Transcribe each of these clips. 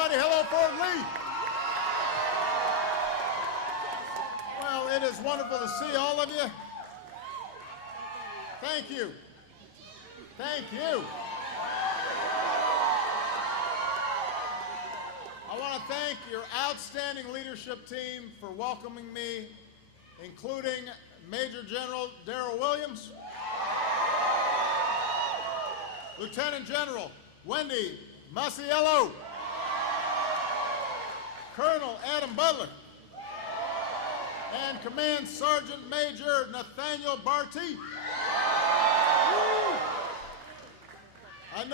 everybody. Hello, Fort Lee. Well, it is wonderful to see all of you. Thank you. Thank you. I want to thank your outstanding leadership team for welcoming me, including Major General Darrell Williams, Lieutenant General Wendy Masiello, Colonel Adam Butler, and Command Sergeant Major Nathaniel Barty. I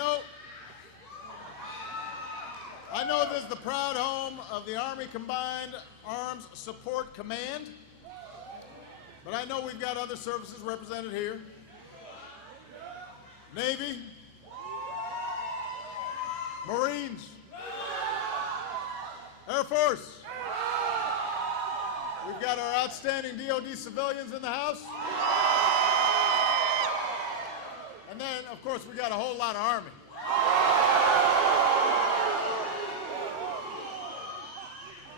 know this is the proud home of the Army Combined Arms Support Command, but I know we've got other services represented here. Navy, Marines, Air Force. We've got our outstanding DoD civilians in the house. And then, of course, we got a whole lot of Army.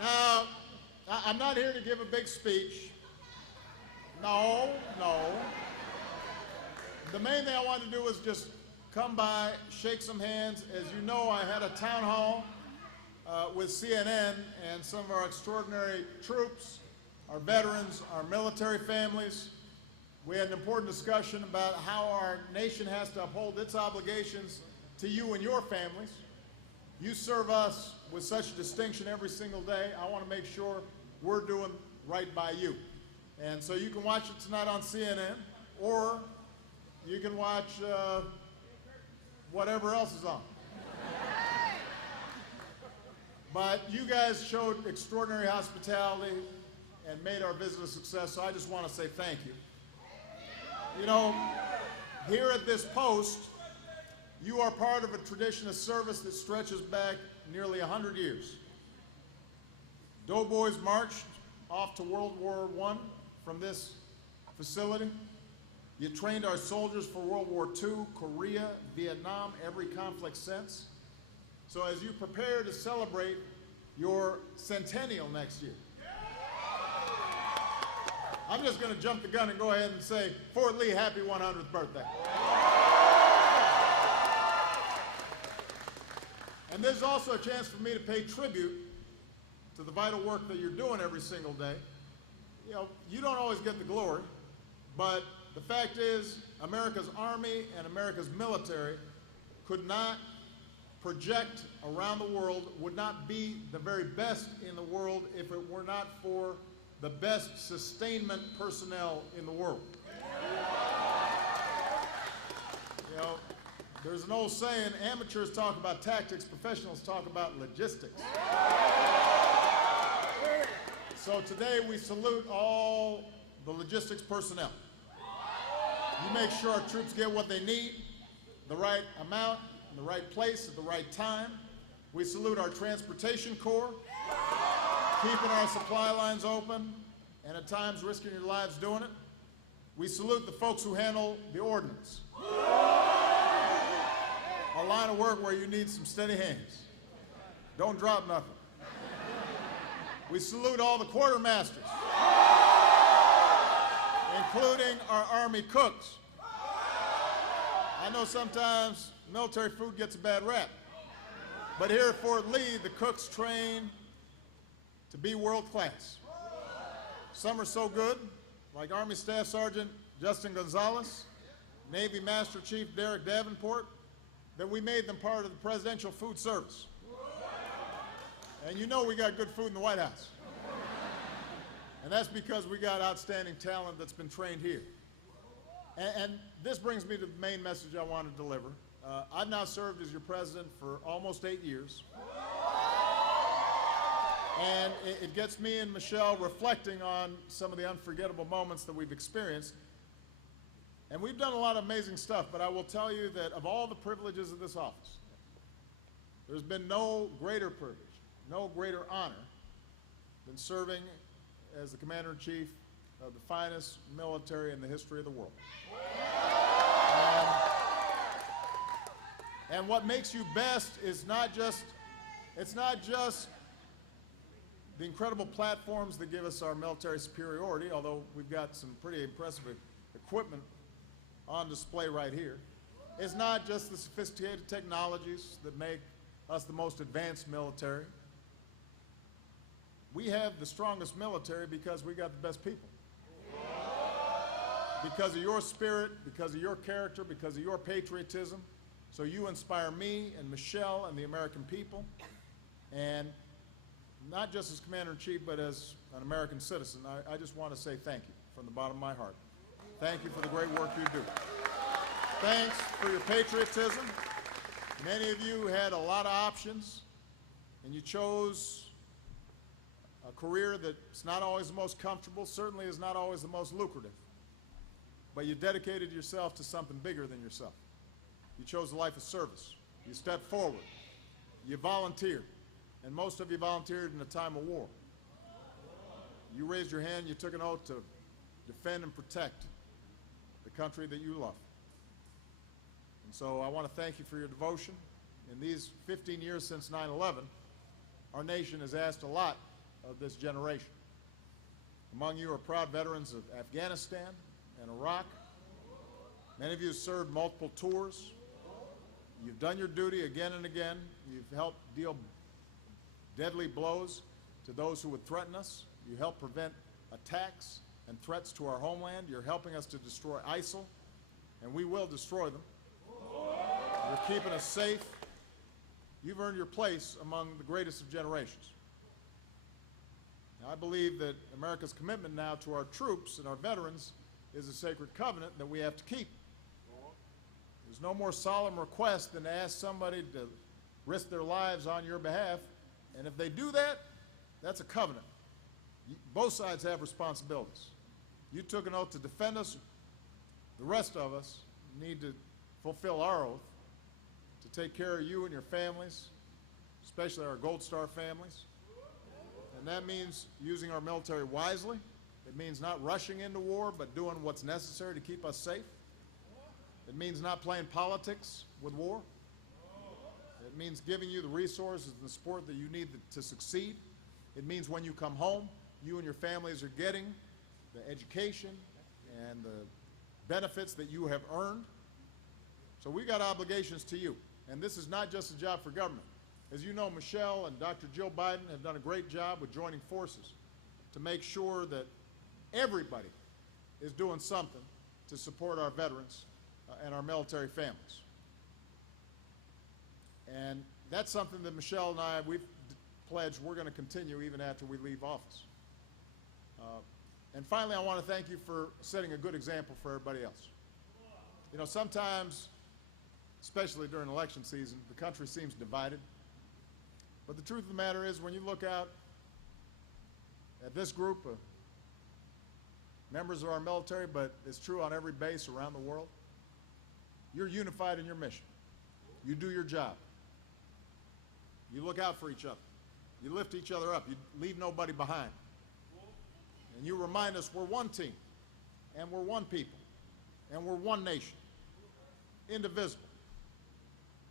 Now, I'm not here to give a big speech. No. The main thing I wanted to do was just come by, shake some hands. As you know, I had a town hall with CNN and some of our extraordinary troops, our veterans, our military families. We had an important discussion about how our nation has to uphold its obligations to you and your families. You serve us with such distinction every single day. I want to make sure we're doing right by you. And so you can watch it tonight on CNN, or you can watch whatever else is on. But you guys showed extraordinary hospitality and made our visit a success, so I just want to say thank you. You know, here at this post, you are part of a tradition of service that stretches back nearly 100 years. Doughboys marched off to World War I from this facility. You trained our soldiers for World War II, Korea, Vietnam, every conflict since. So as you prepare to celebrate your centennial next year, I'm just going to jump the gun and go ahead and say, Fort Lee, happy 100th birthday. And there's also a chance for me to pay tribute to the vital work that you're doing every single day. You know, you don't always get the glory, but the fact is America's Army and America's military could not project around the world, would not be the very best in the world if it were not for the best sustainment personnel in the world. You know, there's an old saying, amateurs talk about tactics, professionals talk about logistics. So today we salute all the logistics personnel. You make sure our troops get what they need, the right amount, in the right place, at the right time. We salute our transportation corps, keeping our supply lines open, and at times risking your lives doing it. We salute the folks who handle the ordnance. A line of work where you need some steady hands. Don't drop nothing. We salute all the quartermasters, including our Army cooks. I know sometimes military food gets a bad rap, but here at Fort Lee, the cooks train to be world class. Some are so good, like Army Staff Sergeant Justin Gonzalez, Navy Master Chief Derrick Davenport, that we made them part of the Presidential Food Service. And you know we got good food in the White House. And that's because we got outstanding talent that's been trained here. And this brings me to the main message I want to deliver. I've now served as your president for almost 8 years. And it gets me and Michelle reflecting on some of the unforgettable moments that we've experienced. And we've done a lot of amazing stuff, but I will tell you that of all the privileges of this office, there's been no greater privilege, no greater honor than serving as the Commander-in-Chief of the finest military in the history of the world. And what makes you best is not just It's not just the incredible platforms that give us our military superiority, although we've got some pretty impressive equipment on display right here. It's not just the sophisticated technologies that make us the most advanced military. We have the strongest military because we got the best people. Because of your spirit, because of your character, because of your patriotism. So you inspire me and Michelle and the American people, and not just as Commander-in-Chief, but as an American citizen. I just want to say thank you from the bottom of my heart. Thank you for the great work you do. Thanks for your patriotism. Many of you had a lot of options, and you chose a career that's not always the most comfortable, certainly is not always the most lucrative, but you dedicated yourself to something bigger than yourself. You chose a life of service. You stepped forward. You volunteered, and most of you volunteered in a time of war. You raised your hand, you took an oath to defend and protect the country that you love. And so I want to thank you for your devotion. In these 15 years since 9/11, our nation has asked a lot of this generation. Among you are proud veterans of Afghanistan and Iraq. Many of you have served multiple tours. You've done your duty again and again. You've helped deal deadly blows to those who would threaten us. You help prevent attacks and threats to our homeland. You're helping us to destroy ISIL, and we will destroy them. You're keeping us safe. You've earned your place among the greatest of generations. Now, I believe that America's commitment now to our troops and our veterans is a sacred covenant that we have to keep. There's no more solemn request than to ask somebody to risk their lives on your behalf, and if they do that, that's a covenant. Both sides have responsibilities. You took an oath to defend us. The rest of us need to fulfill our oath to take care of you and your families, especially our Gold Star families. And that means using our military wisely. It means not rushing into war, but doing what's necessary to keep us safe. It means not playing politics with war. It means giving you the resources and the support that you need to succeed. It means when you come home, you and your families are getting the education and the benefits that you have earned. So we got obligations to you. And this is not just a job for government. As you know, Michelle and Dr. Jill Biden have done a great job with joining forces to make sure that everybody is doing something to support our veterans and our military families. And that's something that Michelle and I, we've pledged we're going to continue even after we leave office. And finally, I want to thank you for setting a good example for everybody else. You know, sometimes, especially during election season, the country seems divided. But the truth of the matter is, when you look out at this group of members of our military, but it's true on every base around the world, you're unified in your mission. You do your job. You look out for each other. You lift each other up. You leave nobody behind. And you remind us we're one team, and we're one people, and we're one nation, indivisible,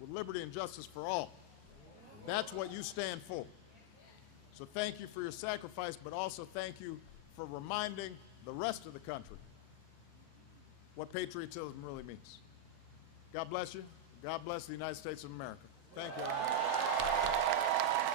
with liberty and justice for all. That's what you stand for. So thank you for your sacrifice, but also thank you for reminding the rest of the country what patriotism really means. God bless you. God bless the United States of America. Thank you.